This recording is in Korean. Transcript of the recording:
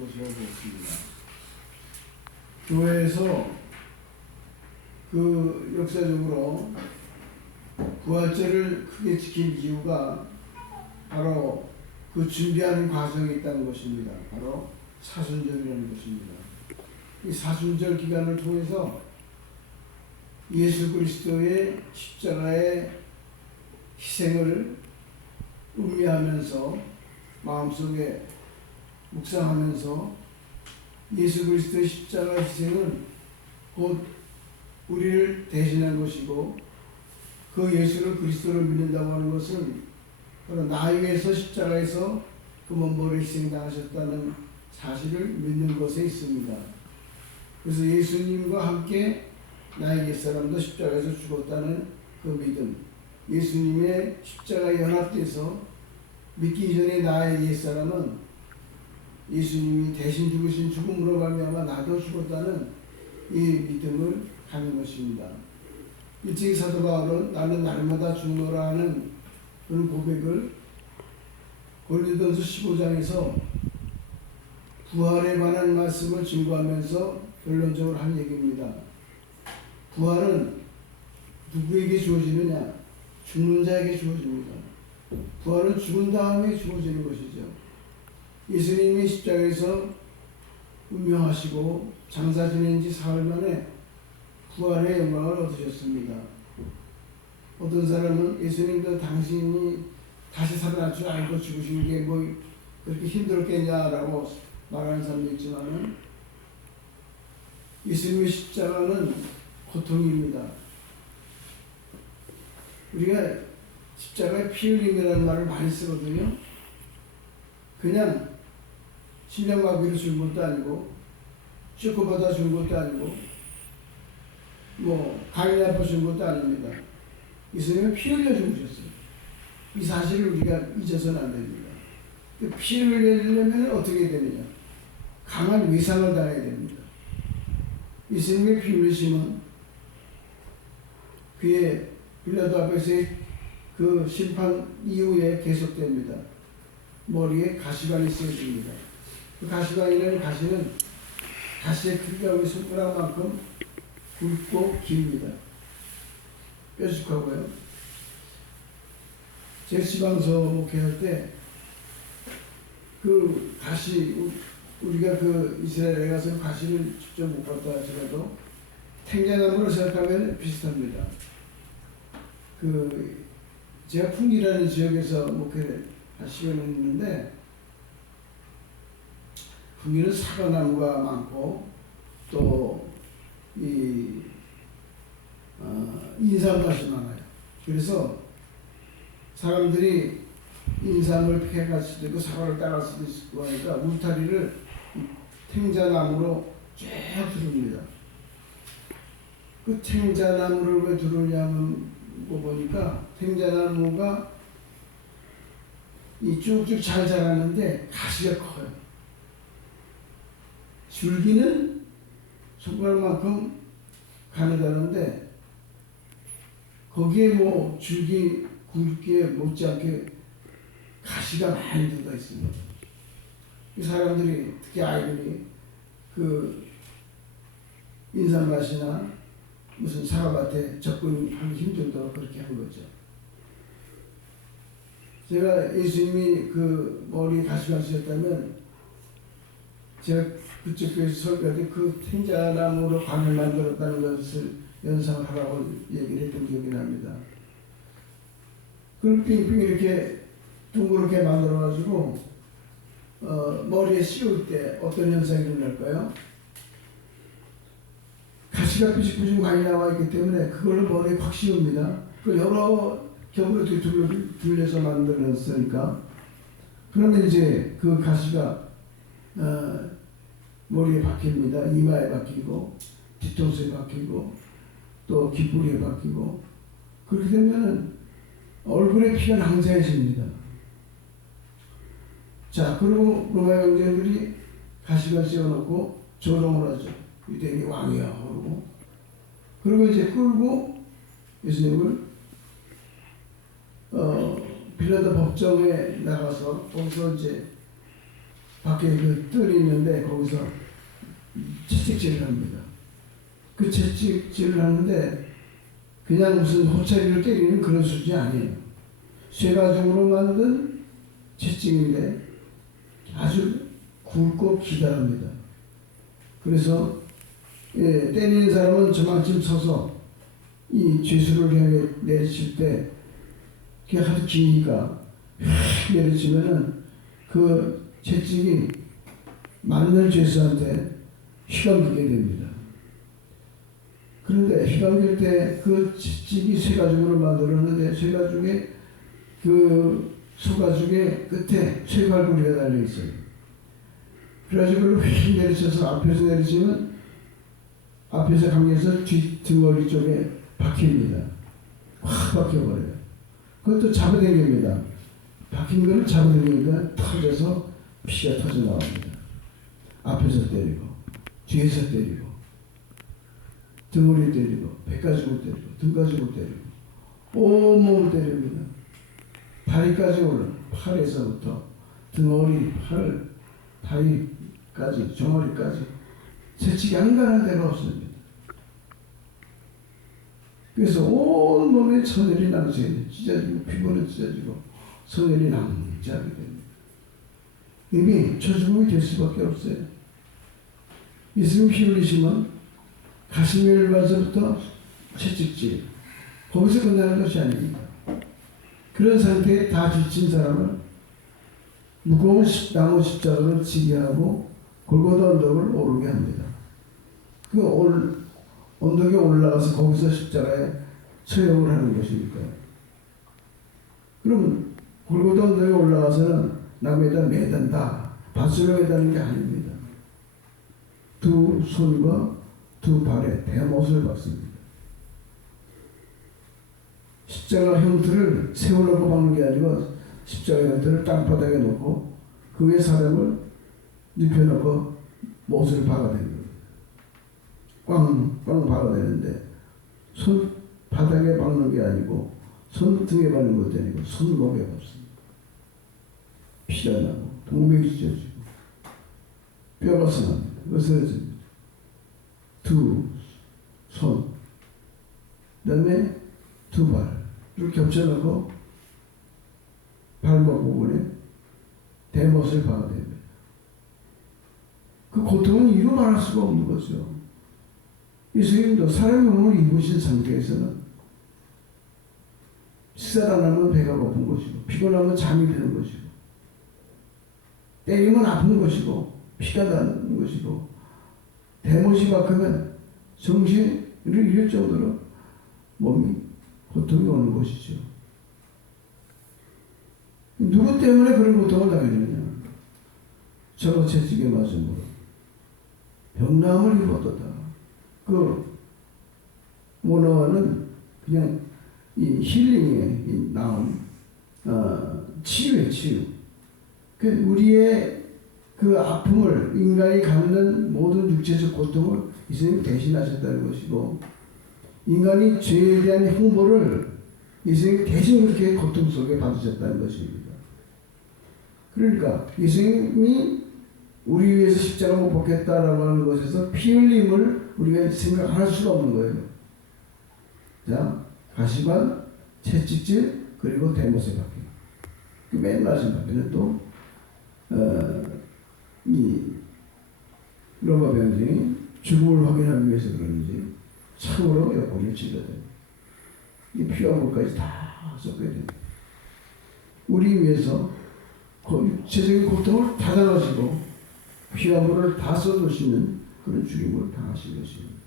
모셔보겠습니다. 교회에서 그 역사적으로 부활절을 크게 지킨 이유가 바로 그 준비하는 과정에 있다는 것입니다. 바로 사순절이라는 것입니다. 이 사순절 기간을 통해서 예수 그리스도의 십자가의 희생을 음미하면서 마음속에 묵상하면서 예수 그리스도의 십자가 희생은 곧 우리를 대신한 것이고 그 예수를 그리스도를 믿는다고 하는 것은 바로 나 위해서 십자가에서 그 먼벌을 희생당하셨다는 사실을 믿는 것에 있습니다. 그래서 예수님과 함께 나의 옛사람도 십자가에서 죽었다는 그 믿음, 예수님의 십자가에 연합돼서 믿기 전에 나의 옛사람은 예수님이 대신 죽으신 죽음으로 말미암아 나도 죽었다는 이 믿음을 가는 것입니다. 일찍이 사도 바울은 나는 날마다 죽노라 하는 그런 고백을 고린도전서 15장에서 부활에 관한 말씀을 증거하면서 결론적으로 한 얘기입니다. 부활은 누구에게 주어지느냐? 죽는 자에게 주어집니다. 부활은 죽은 다음에 주어지는 것이죠. 예수님이 십자가에서 운명하시고 장사 지낸 지 사흘 만에 부활의 영광을 얻으셨습니다. 어떤 사람은 예수님도 당신이 다시 살아날 줄 알고 죽으신 게 뭐 그렇게 힘들었겠냐라고 말하는 사람도 있지만은 예수님의 십자가는 고통입니다. 우리가 십자가에 피 흘림이라는 말을 많이 쓰거든요. 그냥 심장마비로 죽은 것도 아니고 쇼크받아 죽은 것도 아니고 뭐 간이 아파 죽은 것도 아닙니다. 예수님은 피 흘려 죽으셨어요. 이 사실을 우리가 잊어서는 안 됩니다. 피를 흘리려면 어떻게 되느냐? 강한 위상을 당해야 됩니다. 예수님의 피 흘리심은 그의 빌라도 앞에서의 그 심판 이후에 계속됩니다. 머리에 가시관이 쓰여집니다. 그 가시관이라는 가시는 가시의 크기가 우리 손가락만큼 굵고 깁니다. 뾰족하고요. 제 지방서 목회할 때 그 가시, 우리가 그 이스라엘에 가서 가시를 직접 못 봤다 하더라도 탱자나무로 생각하면 비슷합니다. 그 제가 풍기라는 지역에서 목회를 한 시간을 했는데 풍기는 사과나무가 많고 또 이 인삼밭이 많아요. 그래서 사람들이 인삼을 캐갈 수도 있고 사과를 따갈 수도 있고 하니까 울타리를 탱자나무로 쭉 두릅니다. 그 탱자나무를 왜 두르냐면 보니까 탱자나무가 이 쭉쭉 잘 자라는데 가시가 커요. 줄기는 손가락만큼 가느다는데 거기에 뭐 줄기 굵기에 못지않게 가시가 많이 들어가 있습니다. 이 사람들이 특히 아이들이 그 인삼밭이나 무슨 사과밭에 접근하기 힘들도록 그렇게 한 거죠. 제가 예수님이 그 머리에 가시가 쓰셨다면 제가 그쪽 교회에서 설교할 때 그 탱자나무로 관을 만들었다는 것을 연상을 하라고 얘기를 했던 기억이 납니다. 그걸 빙빙 이렇게 둥그렇게 만들어가지고 머리에 씌울 때 어떤 현상이 일어날까요? 가시가 삐죽삐죽 많이 나와 있기 때문에 그걸로 머리에 확 씌웁니다. 그 여러 겹으로 둘러서 만들었으니까 그러면 이제 그 가시가 머리에 박힙니다. 이마에 박히고 뒤통수에 박히고 또 귓불에 박히고 그렇게 되면 얼굴에 피가 낭자해집니다. 자, 그리고 로마 형제들이 가시관 씌워놓고 조롱을 하죠. 유대인이 왕이야 그러고 그리고 이제 끌고 예수님을 빌라도 법정에 나가서 거기서 이제 밖에 그 뜰이 있는데 거기서 채찍질을 합니다. 그 채찍질을 하는데 그냥 무슨 호차리를 때리는 그런 수준이 아니에요. 쇠가죽으로 만든 채찍인데 아주 굵고 기다랍니다. 그래서 때리는 사람은 저만큼 서서 이 죄수를 향해 내칠 때 그게 하도 기니까 내려치면은 그 채찍이 맞는 죄수한테 휘감기게 됩니다. 그런데 휘감길 때 그 채찍이 쇠가죽으로 만들었는데 쇠가죽에 그 소가죽의 끝에 쇠갈고리가 달려 있어요. 그래가지고 그걸 휙 내리쳐서 앞에서 내리치면 앞에서 강에서 뒤 등허리 쪽에 박힙니다. 확 박혀버려요. 그것도 잡아당깁니다. 박힌 거를 잡아당기니까 터져서 피가 터져 나옵니다. 앞에서 때리고 뒤에서 때리고 등허리 때리고 배 가지고 때리고 등 가지고 때리고 온몸을 때립니다. 다리까지 올라 팔에서부터 등허리, 팔, 다리까지 정어리까지 채찍이 안 가는 데가 없습니다. 그래서 온 몸에 천혈이 낭자해 찢어지고 피부는 찢어지고 천혈이 낭자하게 됩니다. 이미 저죽음이 될 수밖에 없어요. 예수님 피 흘리시면 가시멜바서부터 채찍질 거기서 끝나는 것이 아닙니다. 그런 상태에 다 지친 사람을 무거운 나무 십자가로 지게 하고 골고다 언덕을 오르게 합니다. 그 언덕에 올라가서 거기서 십자가에 처형을 하는 것이니까요. 그럼 골고다 언덕에 올라가서는 나무에다 매단다. 밧줄에 매다는 게 아닙니다. 두 손과 두 발에 대못을 박습니다. 십자가 형틀을 세우려고 박는 게 아니고 십자가 형틀을 땅바닥에 놓고 그 위에 사람을 눕혀놓고 못을 박아대는 거예요. 꽝 박아대는데 손 바닥에 박는 게 아니고 손 등에 박는 것도 아니고 손목에 박습니다. 피가 나고 동맥이 찢어지고 뼈가 상합니다. 으스러집니다. 두 손, 그 다음에 두 발을 겹쳐놓고 발목 부분에 대못을 박아댑니다. 그 고통은 이루 말할 수가 없는 거죠. 예수님도 사람의 몸을 입으신 상태에서는 식사를 안 하면 배가 고픈 것이고 피곤하면 잠이 드는 것이고 때리면 아픈 것이고 피가 나는 것이고 대못이 박으면 정신을 잃을 정도로 몸이 고통이 오는 것이죠. 누구 때문에 그런 고통을 당했느냐? 저거 채찍에 맞음으로 병남을 입었도다. 그 모노와는 그냥 이 힐링의 나온 치유의 치유. 그 우리의 그 아픔을 인간이 갖는 모든 육체적 고통을 예수님이 대신하셨다는 것이고 인간이 죄에 대한 형벌을 예수님이 대신 그렇게 고통 속에 받으셨다는 것입니다. 그러니까 예수님이 우리 위해서 십자가 못 벗겠다라고 하는 것에서 피 흘림을 우리가 생각할 수가 없는 거예요. 자, 가시관, 채찍질, 그리고 대못에 박힘. 그 맨 마지막에는 또 이 로마 병정이 죽음을 확인하기 위해서 그런지 창으로 옆구리를 찔러대요. 이 피와 물까지 다 섞여야 됩니다. 우리 위해서 육체적인 고통을 다 당하시고 피와 물을 다 쏟으시는 그런 죽임을 당하신 것입니다.